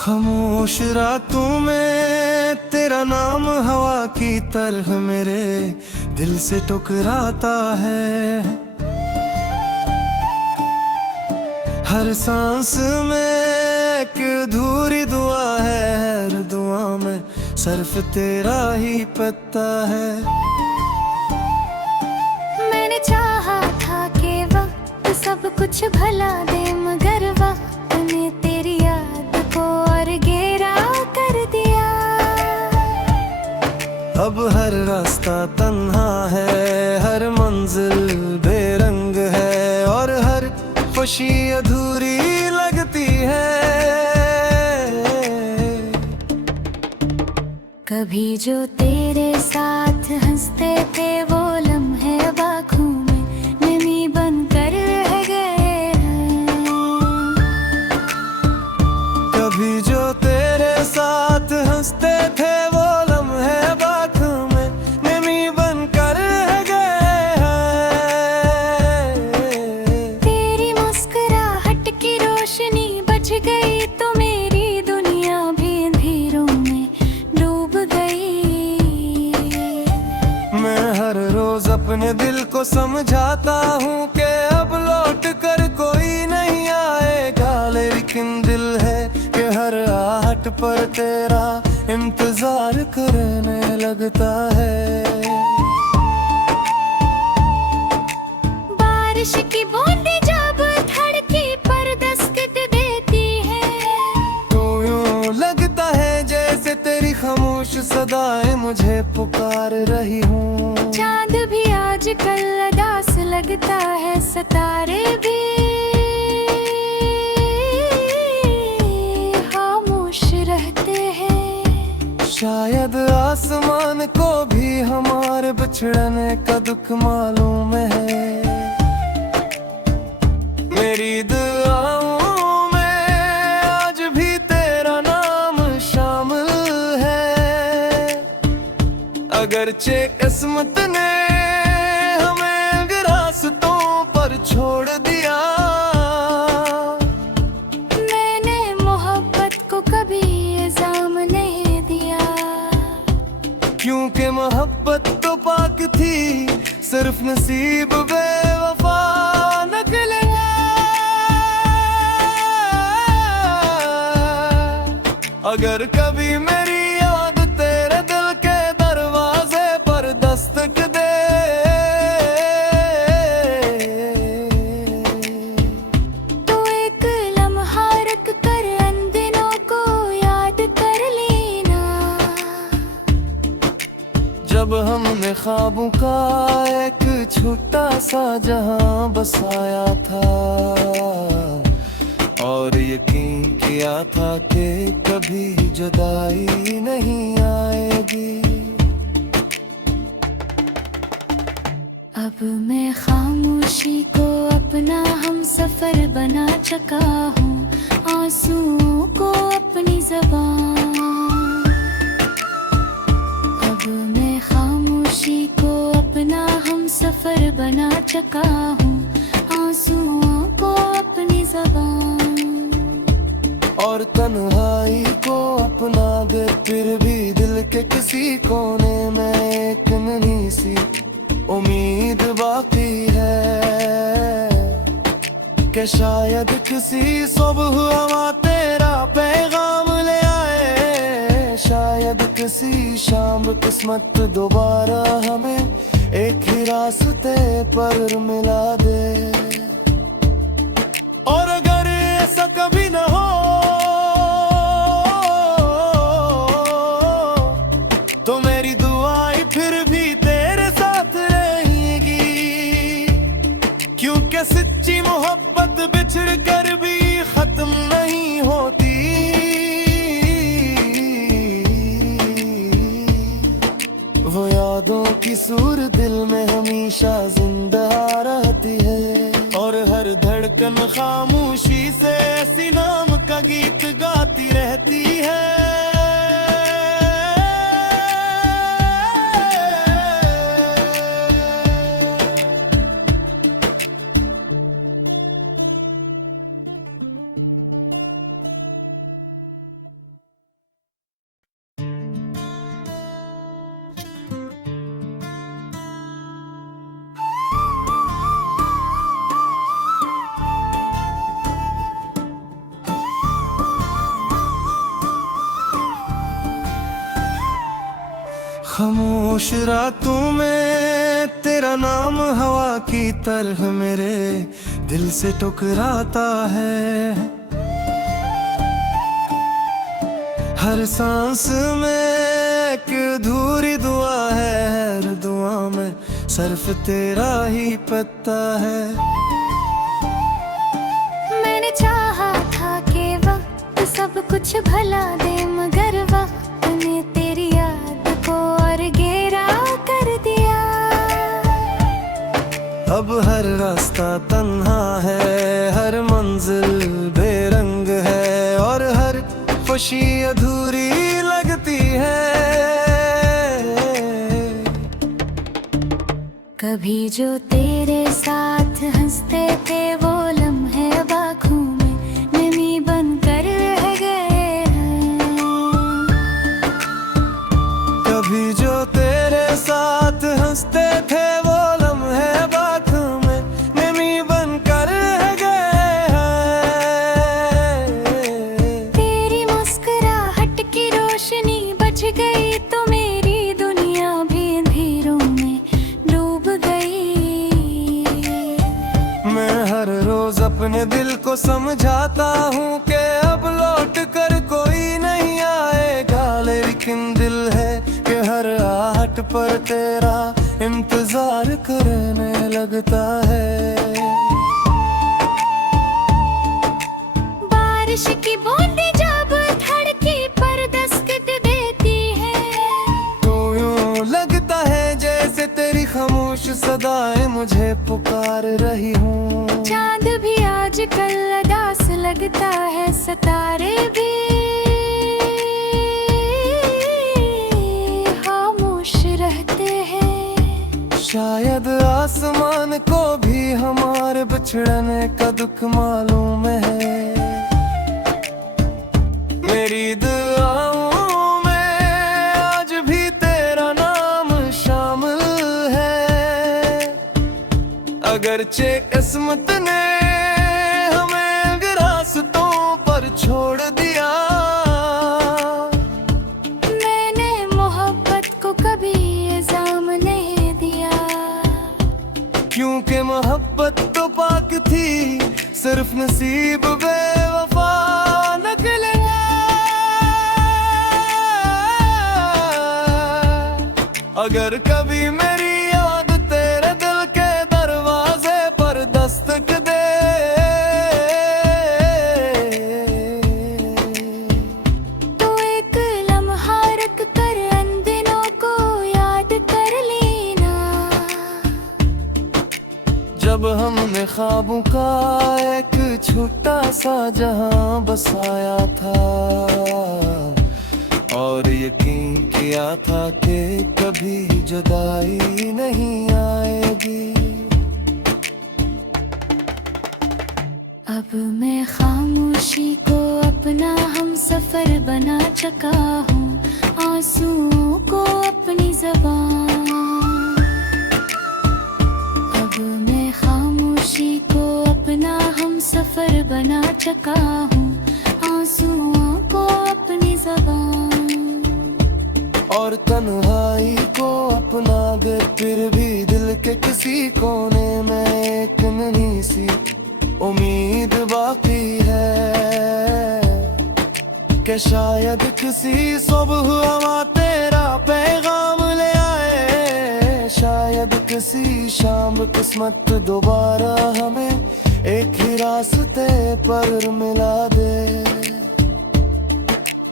खामोश रातों में तेरा नाम हवा की तरह मेरे दिल से टकराता है। हर सांस में एक अधूरी दुआ है, हर दुआ में सिर्फ तेरा ही पता है। मैंने चाहा था कि वक्त सब कुछ भला दे, मगर वक्त ने तेरी याद को और गहरा कर दिया। अब हर रास्ता तन्हा है, हर मंजिल बेरंग है और हर खुशी अधूरी लगती है। कभी जो तेरे साथ हंसते थे वो लम्हे आँखों में नमी बनकर रह गए हैं। कभी जो तेरे साथ हंसते थे वो लम्हे आँखों में नमी बनकर रह गए हैं। तेरी मुस्कुराहट की रोशनी बच गई तो मेरी दुनिया भी अंधेरों में डूब गई। मैं हर रोज अपने दिल को समझाता हूँ कि अब लौट कर कोई नहीं आएगा, लेकिन दिल है कि हर आहट पर तेरा इंतजार करने लगता है। बारिश की बूंदें जब धरती पर दस्तक देती है, तो यूं लगता है जैसे तेरी खामोश सदाएं मुझे पुकार रही हूँ। चांद भी आजकल उदास लगता है, सितारे भी खामोश रहते हैं। शायद आसमान को भी हमारे बिछड़ने का दुख मालूम है। मेरी दुआओं में आज भी तेरा नाम शामिल है। अगरचे किस्मत ने हमें रास्तों पर छोड़ दिया, मैंने मोहब्बत को कभी इल्जाम नहीं दिया, क्योंकि मोहब्बत तो पाक थी, सिर्फ नसीब बेवफा निकले। अगर कभी मेरी याद तेरे दिल के दरवाजे पर दस्तक दे, तो एक लम्हा रख कर उन दिनों को याद कर लेना। जब हमने ख्वाबों का एक छोटा सा जहां बसाया था और यकीन किया था कि कभी जुदाई नहीं आएगी। अब मैं खामोशी को अपना हम सफर बना चुका हूँ, आंसुओं को अपनी ज़बान। अब मैं खामोशी को अपना हम सफर बना चुका हूँ, आंसुओं को अपनी ज़बान। और तन्हाई को अपना दे, फिर भी दिल के किसी कोने में एक नन्ही सी उम्मीद बाकी है कि शायद किसी सुबह हवा तेरा पैगाम ले आए। शायद किसी शाम किस्मत दोबारा हमें एक ही रास्ते पर मिला दे। और अगर ऐसा कभी न हो तो मेरी दुआएं फिर भी तेरे साथ रहेंगी, क्योंकि सच्ची मोहब्बत बिछड़ कर भी खत्म नहीं होती। वो यादों की सूर दिल में हमेशा जिंदा रहती है, और हर धड़कन खामोशी से ऐसी नाम का गीत गाती रहती है। खामोश रातों में तेरा नाम हवा की तरह मेरे दिल से टकराता है। हर सांस में एक अधूरी दुआ है, हर दुआ में सिर्फ तेरा ही पता है। मैंने चाहा था कि वक्त सब कुछ भला दे, मगर वक्त ने तेरी याद को और गहरा कर दिया। अब हर रास्ता तन्हा है, हर मंजिल बेरंग है और हर खुशी अधूरी लगती है। कभी जो तेरे साथ हंसते थे वो लम्हे अब आँखों में नमी बनकर रह गए हैं। कभी जो तेरे साथ हंसते थे वो लम्हे अब आँखों में नमी बनकर रह गए हैं। तेरी मुस्कुराहट की रोशनी बच गई तो मेरी दुनिया भी अंधेरों में डूब गई। मैं हर रोज अपने दिल को समझाता हूँ कि अब लौट कर कोई नहीं आएगा, लेकिन दिल है कि हर आहट पर तेरा इंतजार करने लगता है। बारिश की बूंदें जब धरती पर दस्तक देती है तो यूं लगता है जैसे तेरी खामोश सदाएं मुझे पुकार रही हूँ। चांद भी आजकल उदास लगता है, सितारे भी खामोश रहते हैं। शायद आसमान को भी हमारे बिछड़ने का दुख मालूम है। मेरी दुआओं में आज भी तेरा नाम शामिल है। अगरचे किस्मत ने हमें रास्तों पर छोड़ दिया, मैंने मोहब्बत को कभी इल्जाम नहीं दिया, क्योंकि मोहब्बत तो पाक थी, सिर्फ नसीब बेवफा निकले। अगर कभी मेरी याद तेरे दिल के दरवाजे पर दस्तक दे तो एक लम्हा रख कर उन दिनों को याद कर लेना। जब हमने ख्वाबों का एक छोटा सा जहां बसाया था और यकीन किया था कि कभी जुदाई नहीं आएगी। अब मैं खामोशी को अपना हम सफर बना चुका हूँ, आंसुओं को अपनी ज़बान। अब मैं खामोशी को अपना हम सफर बना चुका हूँ, आंसुओं को अपनी ज़बान। और तन्हाई को अपना दे, फिर भी दिल के किसी कोने में एक नन्ही सी उम्मीद बाकी है कि शायद किसी सुबह हवा तेरा पैगाम ले आए। शायद किसी शाम किस्मत दोबारा हमें एक ही रास्ते पर मिला दे।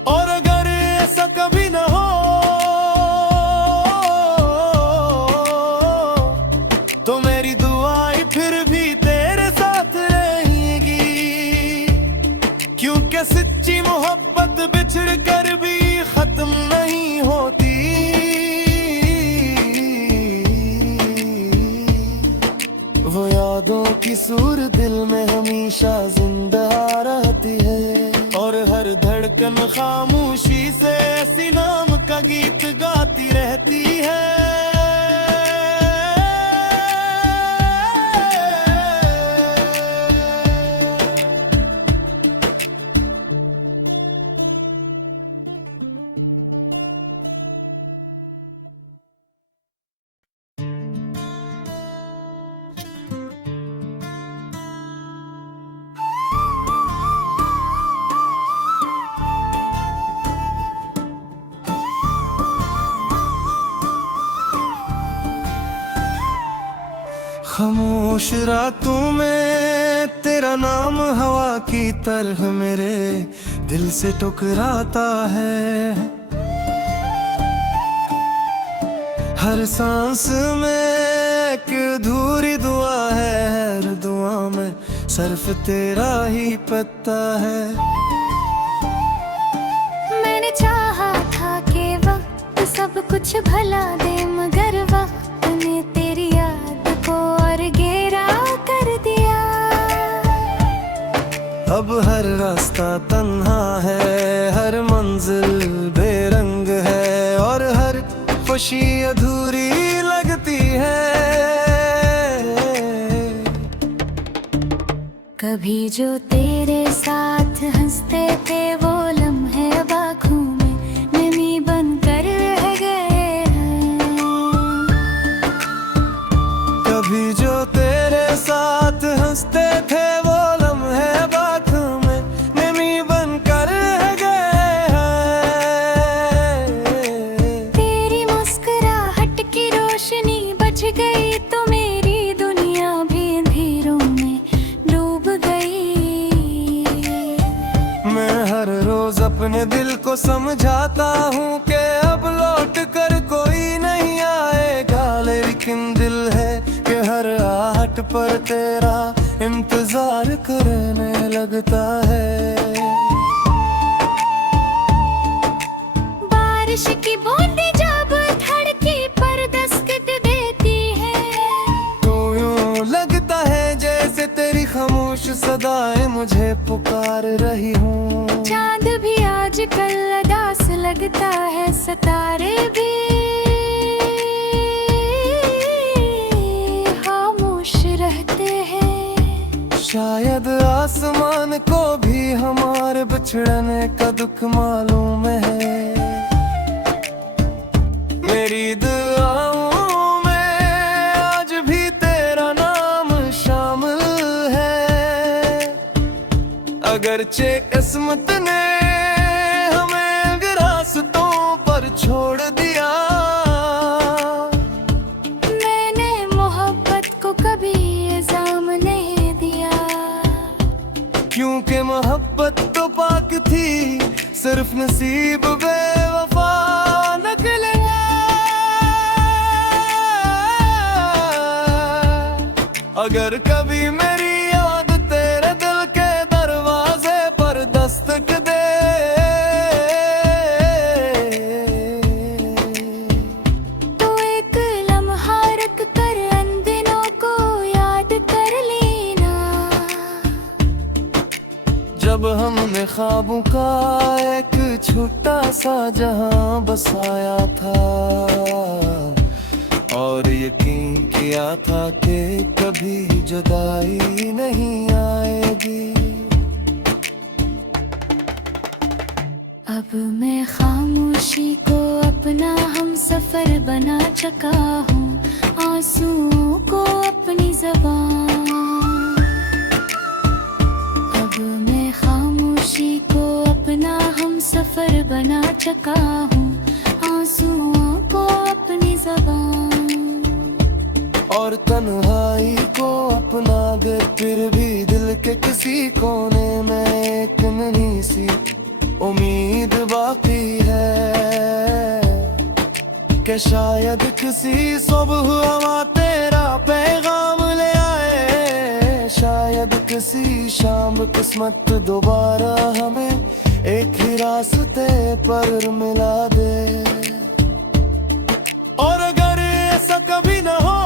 और अगर ऐसा कभी न हो तो मेरी दुआएं फिर भी तेरे साथ रहेंगी, क्योंकि सच्ची मोहब्बत बिछड़ कर भी खत्म नहीं होती। वो यादों की सूर दिल में हमेशा जिंदा रहती है और हर धड़कन खामोशी से ऐसी नाम का गीत गाती रहती है। खामोश रातों में तेरा नाम हवा की तरह मेरे दिल से टकराता है। हर सांस में एक अधूरी दुआ है, हर दुआ में सिर्फ तेरा ही पता है। मैंने चाहा था कि वक्त सब कुछ भला दे, मगर वक्त ने तेरी याद को और गहरा कर दिया। अब हर रास्ता तन्हा है, हर मंजिल बेरंग है और हर खुशी अधूरी लगती है। कभी जो तेरे साथ हंसते थे वो लम्हे अब आँखों में नमी बनकर रह गए हैं। कभी जो तेरे साथ हंसते थे वो लम्हे अब आँखों में नमी बनकर रह गए हैं। तेरी मुस्कुराहट की रोशनी बच गई तो मेरी दुनिया भी अंधेरों में डूब गई। मैं हर रोज अपने दिल को समझाता हूँ कि अब लौट कर कोई नहीं आएगा, लेकिन दिल है कि हर आहट पर तेरा इंतजार करने लगता है। बारिश की बूंदें जब धरती पर दस्तक देती है, तो यूं लगता है जैसे तेरी खामोश सदाएं मुझे पुकार रही हूँ। चांद भी आजकल उदास लगता है, सितारे भी खामोश रहते हैं। शायद आसमान को भी हमारे बिछड़ने का दुख मालूम है। मेरी दुआओं में आज भी तेरा नाम शामिल है। अगरचे किस्मत ने हमें रास्तों पर छोड़ दिया, मैंने मोहब्बत को कभी इल्जाम नहीं दिया। क्योंकि मोहब्बत तो पाक थी, सिर्फ नसीब बेवफा निकले। अगर कभी मेरी याद तेरे दिल के दरवाजे पर दस्तक दे, तो एक लम्हा रख कर उन दिनों को याद कर लेना, जब हमने ख्वाबों का एक छोटा सा जहां बसाया था और यकीन किया था कि कभी जुदाई नहीं आएगी। अब मैं खामोशी को अपना हम सफर बना चुका हूँ, आंसुओं को अपनी ज़बान। अब मैं खामोशी को अपना हम सफर बना चुका हूँ, आंसुओं को अपनी ज़बान। और तन्हाई को अपना दे, फिर भी दिल के किसी कोने में एक नन्ही सी उम्मीद बाकी है कि शायद किसी सुबह हवा तेरा पैगाम ले आए। शायद किसी शाम किस्मत दोबारा हमें एक ही रास्ते पर मिला दे। और अगर ऐसा कभी न हो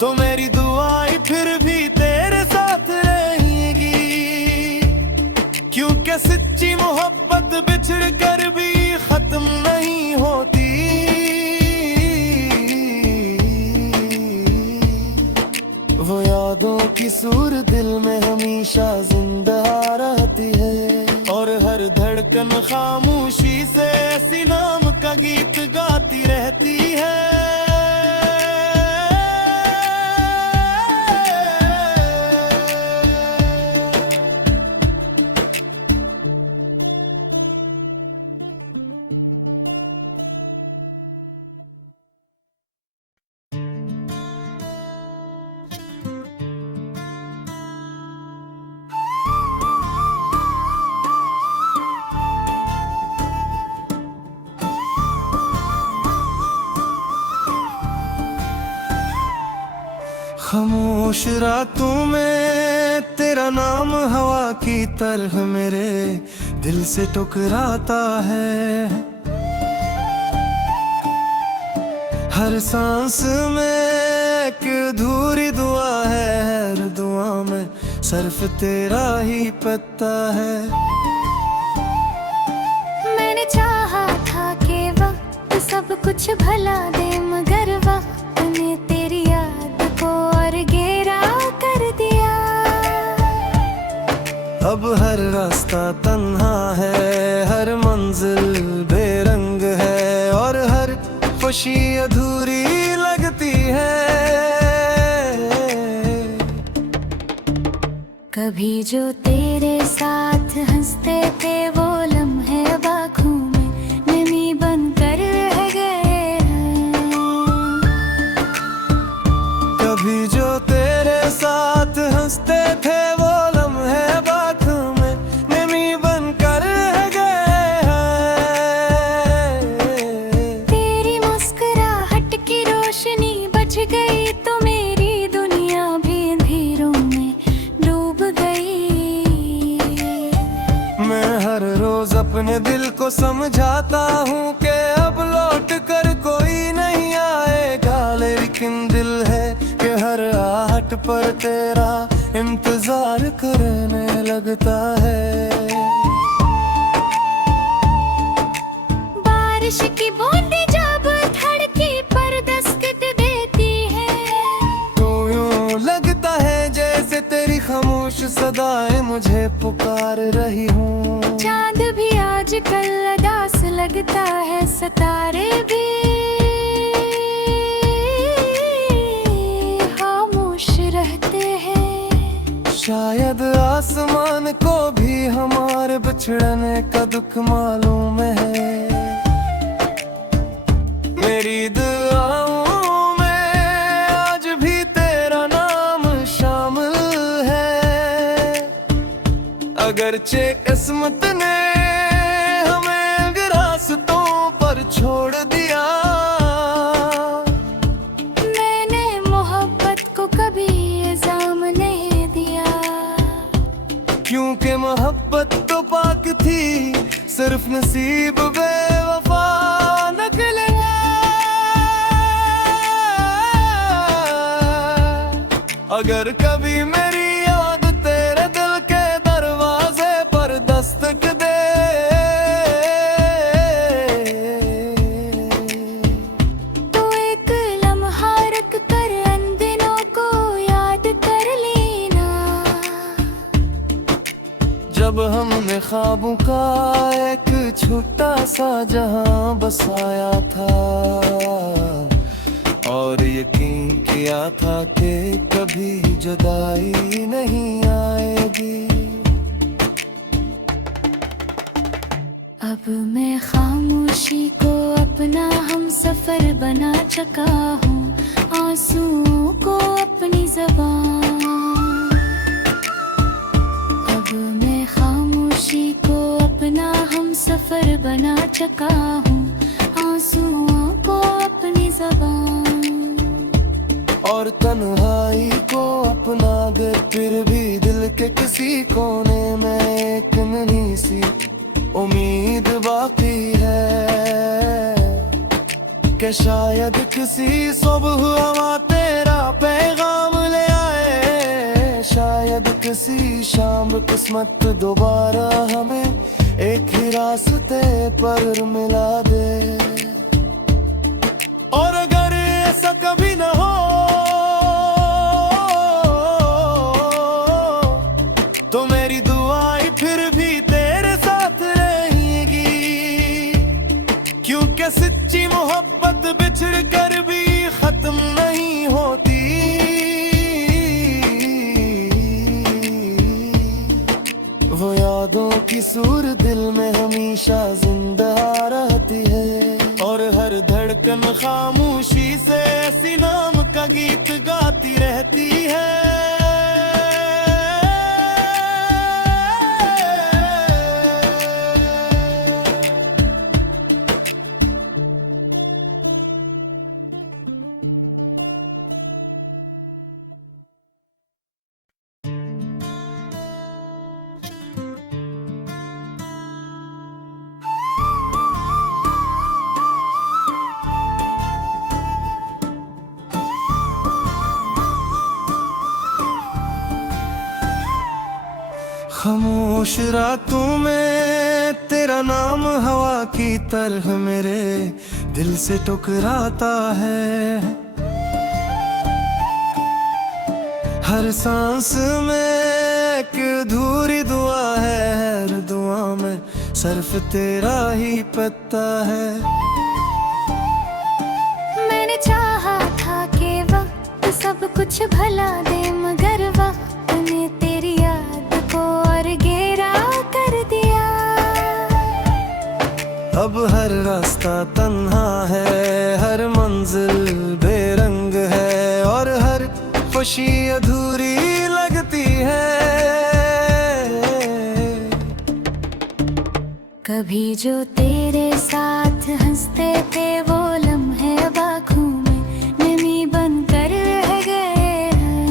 तो मेरी दुआएं फिर भी तेरे साथ रहेंगी, क्योंकि सच्ची मोहब्बत बिछड़ कर भी खत्म नहीं होती। वो यादों की सूर दिल में हमेशा जिंदा रहती है और हर धड़कन खामोशी से ऐसी नाम का गीत गाती रहती है। खामोश रातों में तेरा नाम हवा की तरह मेरे दिल से टकराता है। हर सांस में एक अधूरी दुआ है, हर दुआ में सिर्फ तेरा ही पता है। मैंने चाहा था कि वक्त सब कुछ भला दे, मगर वक्त ने तेरी याद को और गहरा कर दिया। अब हर रास्ता तन्हा है, हर मंजिल बेरंग है और हर खुशी अधूरी लगती है। कभी जो तेरे साथ हंसते थे वो लम्हे अब आँखों में नमी बनकर रह गए हैं। कभी जो तेरे साथ हंसते थे वो लम्हे अब आँखों में नमी बनकर रह गए हैं। तेरी मुस्कुराहट की रोशनी बच गई तो मेरी दुनिया भी अंधेरों में डूब गई। मैं हर रोज अपने दिल को समझाता हूँ कि अब लौट कर कोई नहीं आएगा, लेकिन दिल है कि हर आहट पर तेरा इंतजार करने लगता है। बारिश की बूंदें जब धरती पर दस्तक देती है तो यूं लगता है जैसे तेरी खामोश सदाएं मुझे पुकार रही हूँ। चांद भी आजकल उदास लगता है, सितारे भी खामोश रहते हैं। शायद आसमान को भी हमारे बिछड़ने का दुख मालूम है। मेरी दुआओं में आज भी तेरा नाम शामिल है। अगरचे किस्मत ने हमें रास्तों पर छोड़ दिया, मैंने मोहब्बत को कभी इल्जाम नहीं दिया। क्योंकि मोहब्बत तो पाक थी, सिर्फ नसीब बेवफा निकले। अगर कभी मेरी याद तेरे दिल के दरवाजे पर दस्तक दे तो एक लम्हा रख कर उन दिनों को याद कर लेना, जब हमने ख्वाबों का एक छोटा सा जहां बसाया था और यकीन किया था कि कभी जुदाई नहीं आएगी। अब मैं खामोशी को अपना हम सफर बना चुका हूँ, आंसुओं को अपनी ज़बान। अब मैं खामोशी को अपना हम सफर बना चुका हूँ, आंसुओं को अपनी ज़बान। और तन्हाई को अपना घर, फिर भी दिल के किसी कोने में एक नन्ही सी उम्मीद बाकी है कि शायद किसी सुबह हवा तेरा पैगाम ले आए। शायद किसी शाम किस्मत दोबारा हमें एक ही रास्ते पर मिला दे। और अगर ऐसा कभी न हो तो मेरी दुआएं फिर भी तेरे साथ रहेंगी, क्योंकि सच्ची मोहब्बत बिछड़ कर भी खत्म नहीं होती। वो यादों की सूर दिल में हमेशा जिंदा रहती है और हर धड़कन खामोशी से ऐसी नाम का गीत गाती रहती है। खामोश रातों में तेरा नाम हवा की तरह मेरे दिल से टकराता है। हर सांस में एक अधूरी दुआ है, हर दुआ में सिर्फ तेरा ही पता है। मैंने चाहा था कि वक्त सब कुछ भला दे, मगर वक्त ने तेरी याद को और गहरा कर दिया। अब हर रास्ता तन्हा है, हर मंजिल बेरंग है और हर खुशी अधूरी लगती है। कभी जो तेरे साथ हंसते थे वो लम्हे आँखों में नमी बनकर रह गए हैं।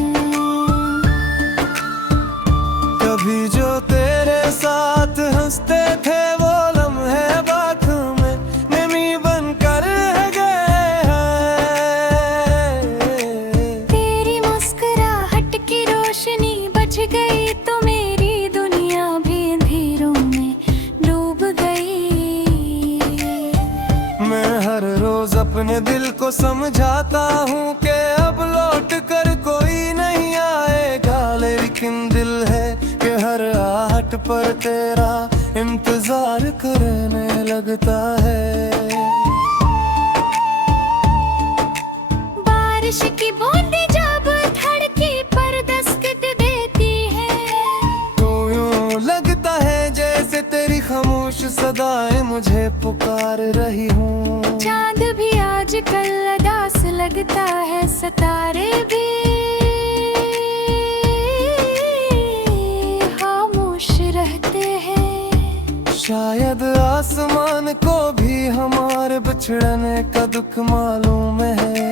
कभी जो तेरे साथ हंसते थे वो लम्हे आँखों में नमी बनकर रह गए हैं। तेरी मुस्कुराहट की रोशनी बच गई तो मेरी दुनिया भी अंधेरों में डूब गई। मैं हर रोज अपने दिल को समझाता हूँ कि अब लौट कर कोई नहीं आएगा, लेकिन दिल है कि हर आहट पर तेरा इंतजार करने लगता है। बारिश की बूंदें जब धरती पर दस्तक देती है, तो यूं लगता है जैसे तेरी खामोश सदाएं मुझे पुकार रही हूँ। चांद भी आजकल उदास लगता है, सितारे भी खामोश रहते हैं। शायद आसमान को भी हमारे बिछड़ने का दुख मालूम है।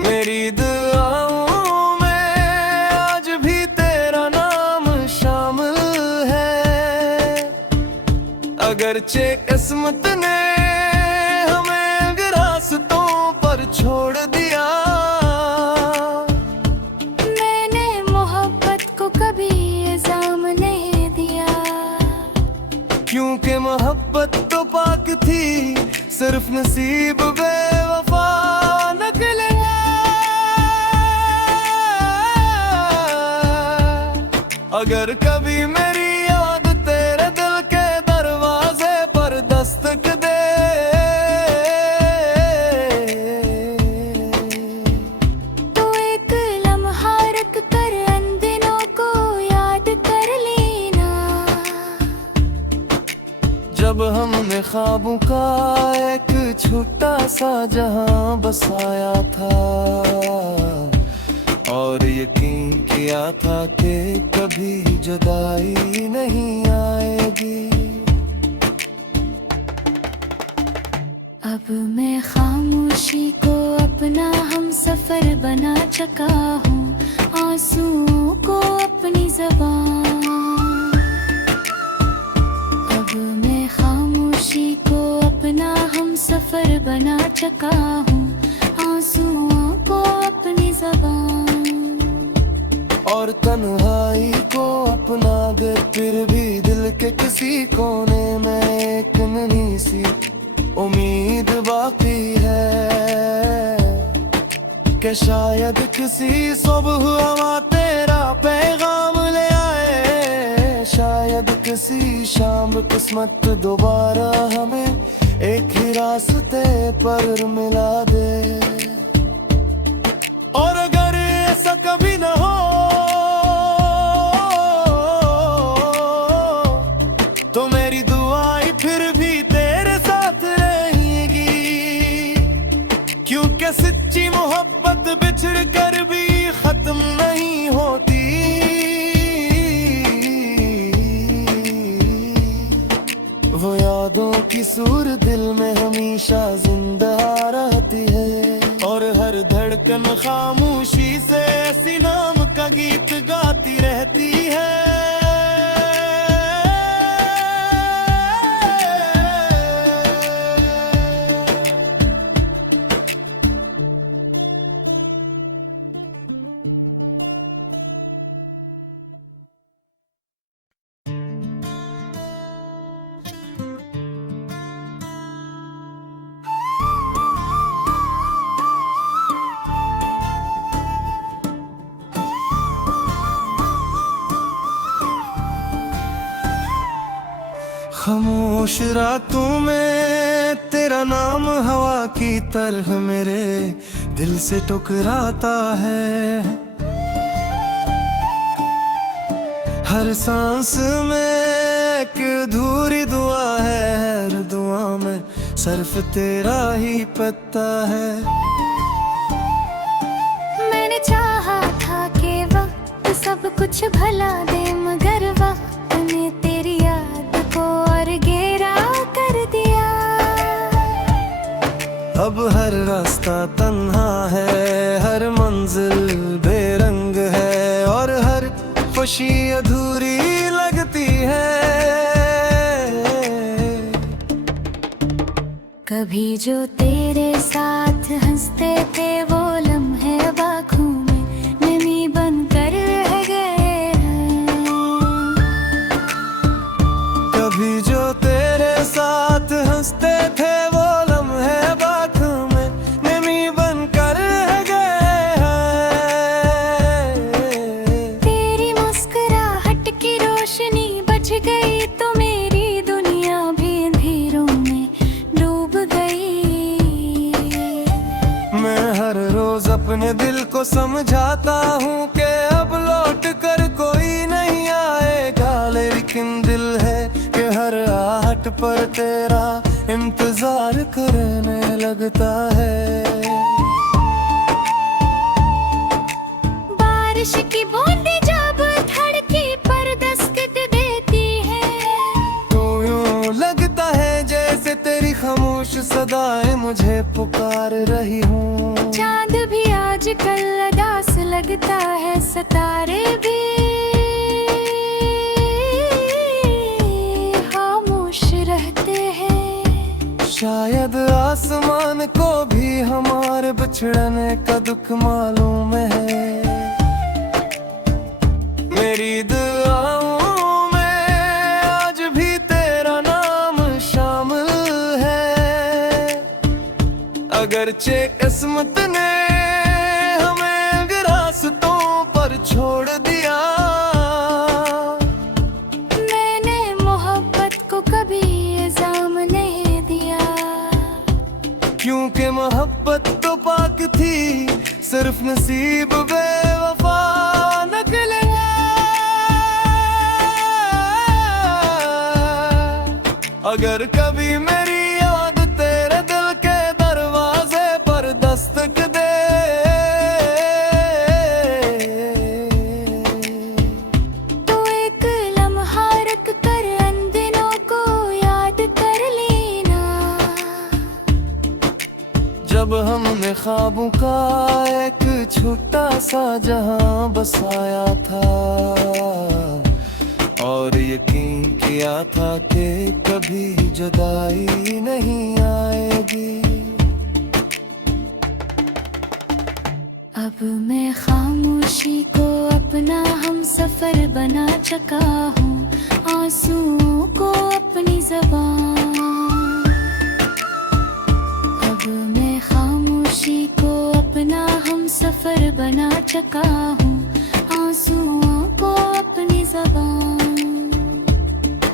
मेरी दुआओं में आज भी तेरा नाम शामिल है। अगरचे किस्मत ने हमें रास्तों पर छोड़ दिया, मैंने मोहब्बत को कभी इल्जाम नहीं दिया। क्योंकि मोहब्बत तो पाक थी, सिर्फ नसीब बेवफा निकले। अगर कभी मेरी याद तेरे दिल के दरवाजे पर दस्तक दे, तो एक लम्हा रख कर उन दिनों को याद कर लेना, जब हमने ख्वाबों का एक छोटा सा जहां बसाया था और यकीन किया था कि कभी जुदाई नहीं आएगी। अब मैं खामोशी को अपना हम सफर बना चुका हूँ, आंसुओं को अपनी ज़बान। अब मैं खामोशी को अपना हम सफर बना चुका हूँ, आंसुओं को अपनी ज़बान। और तन्हाई को अपना दे, फिर भी दिल के किसी कोने में एक नन्ही सी उम्मीद बाकी है कि शायद किसी सुबह हवा तेरा पैगाम ले आए। शायद किसी शाम किस्मत दोबारा हमें एक ही रास्ते पर मिला दे। और अगर ऐसा कभी न हो तो मेरी दुआएं फिर भी तेरे साथ रहेंगी, क्योंकि सच्ची मोहब्बत बिछड़ कर भी खत्म नहीं होती। वो यादों की सूर दिल में हमेशा जिंदा रहती है, और हर धड़कन खामोशी से ऐसी नाम का गीत गाती रहती है। खामोश रातों में तेरा नाम हवा की तरह मेरे दिल से टकराता है। हर सांस में एक अधूरी दुआ है, हर दुआ में सिर्फ तेरा ही पता है। मैंने चाहा था कि वक्त सब कुछ भला दे, मगर वक्त ने तेरी याद को और गहरा कर दिया। अब हर रास्ता तन्हा है, हर मंजिल बेरंग है और हर खुशी अधूरी लगती है। कभी जो तेरे साथ हंसते थे वो लम्हे अब आँखों में नमी बनकर रह गए हैं। कभी जो तेरे साथ हंसते थे वो लम्हे अब आँखों में नमी बनकर रह गए हैं। तेरी मुस्कुराहट की रोशनी बच गई तो मेरी दुनिया भी अंधेरों में डूब गई। मैं हर रोज अपने दिल को समझाता हूँ कि अब लौट कर कोई नहीं आएगा, लेकिन दिल है कि हर आहट पर तेरा इंतजार करने लगता है। बारिश की बूंदें जब धरती पर दस्तक देती है तो यूं लगता है जैसे तेरी खामोश सदाएं मुझे पुकार रही हूँ। चांद भी आजकल उदास लगता है, सितारे भी खामोश रहते हैं। शायद आसमान को भी हमारे बिछड़ने का दुख मालूम है। मेरी दुआओं में आज भी तेरा नाम शामिल है। अगरचे किस्मत ने हमें रास्तों पर छोड़ दिया, मैंने मोहब्बत को कभी इल्जाम नहीं दिया, क्योंकि मोहब्बत तो पाक थी, सिर्फ नसीब बेवफा निकले। अगर कभी मेरी याद तेरे दिल के दरवाजे पर दस्तक दे तो एक लम्हा रख कर उन दिनों को याद कर लेना। जब हमने ख्वाबों का एक छोटा सा जहां बसाया था और यकीन किया था कि कभी जुदाई नहीं आएगी। अब मैं खामोशी को अपना हम सफर बना चुका हूँ, आंसुओं को अपनी ज़बान। अब मैं खामोशी को अपना हम सफर बना चुका हूँ, आंसुओं को अपनी ज़बान।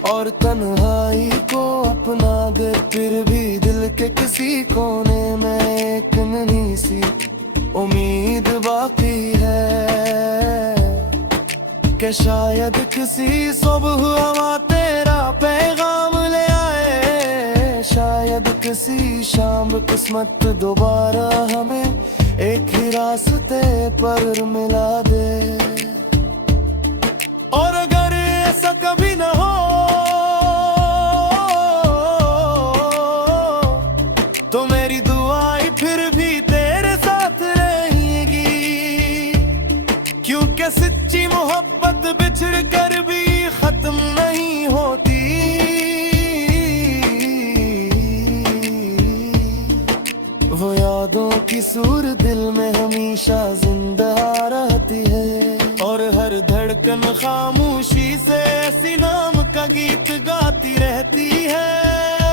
और तन्हाई को अपना दे, फिर भी दिल के किसी कोने में एक नन्ही सी उम्मीद बाकी है कि शायद किसी सुबह हवा तेरा पैगाम ले आए। शायद किसी शाम किस्मत दोबारा हमें एक ही रास्ते पर मिला दे। और अगर ऐसा कभी न हो तो मेरी दुआएं फिर भी तेरे साथ रहेंगी, क्योंकि सच्ची मोहब्बत बिछड़ कर भी खत्म नहीं होती। वो यादों की सूर दिल में हमेशा जिंदा रहती है और हर धड़कन खामोशी से ऐसी नाम का गीत गाती रहती है।